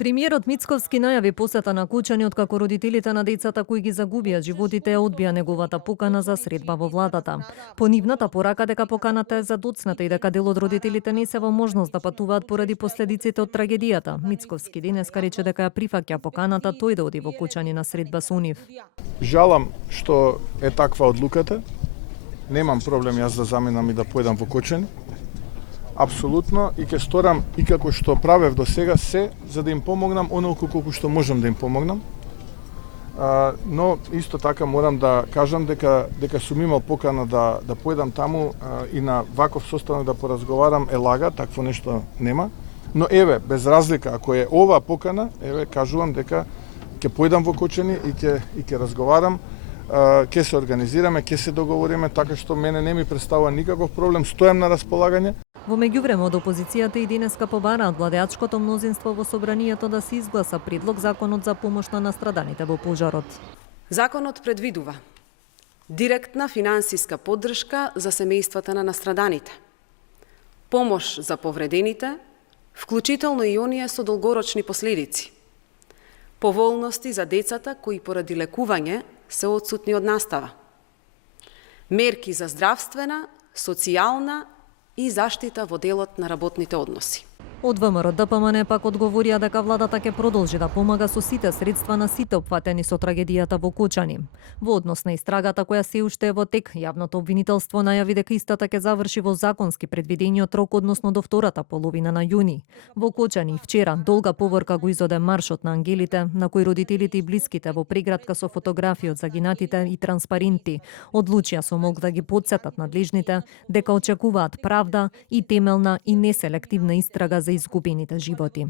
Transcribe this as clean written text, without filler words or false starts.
Премиерот Мицковски најави посета на Кучани откако родителите на децата кои ги загубија животите ја одбија неговата покана за средба во владата. По нивната порака дека поканата е задоцната и дека дел од родителите не се во можност да патуваат поради последиците од трагедијата. Мицковски денеска рече дека ја прифаќа поканата тој да оди во Кучани на средба со нив. Жалам што е таква одлуката. Немам проблем јас да заминам и да појдам во Кучани. Апсолутно, и ќе сторам и како што правев до сега се за да им помогнам онолку колку што можам да им помогнам. Но исто така морам да кажам дека сум имал покана да појдам таму и на ваков состанок да поразговарам е лага, такво нешто нема. Но еве, без разлика, ако е ова покана, еве кажувам дека ќе појдам во Кучани и ќе разговарам, ќе се организираме, ќе се договориме, така што мене не ми представува никаков проблем, стојам на располагање. Во меѓувреме од опозицијата и денеска побараат владеачкото мнозинство во собранието да се изгласа предлог законот за помош на настраданите во пожарот. Законот предвидува директна финансиска поддршка за семејствата на настраданите, помош за повредените, вклучително и оние со долгорочни последици, поволности за децата кои поради лекување се отсутни од настава, мерки за здравствена, социјална и заштита во делот на работните односи. Од ВМРО ДПМН пак одговорија дека владата ќе продолжи да помага со сите средства на сите опфатени со трагедијата во Кучани. Во однос на истрагата која се уште е во тек, јавното обвинителство најави дека истата ќе заврши во законски предвидениот рок, односно до втората половина на јуни. Во Кучани вчера долга поворка го изоде маршот на ангелите, на кој родителите и блиските во преградка со фотографии од загинатите и транспаренти одлучија со молк да ги потсетат надлежните дека очекуваат правда и темелна и неселективна истрага за изгубените животи.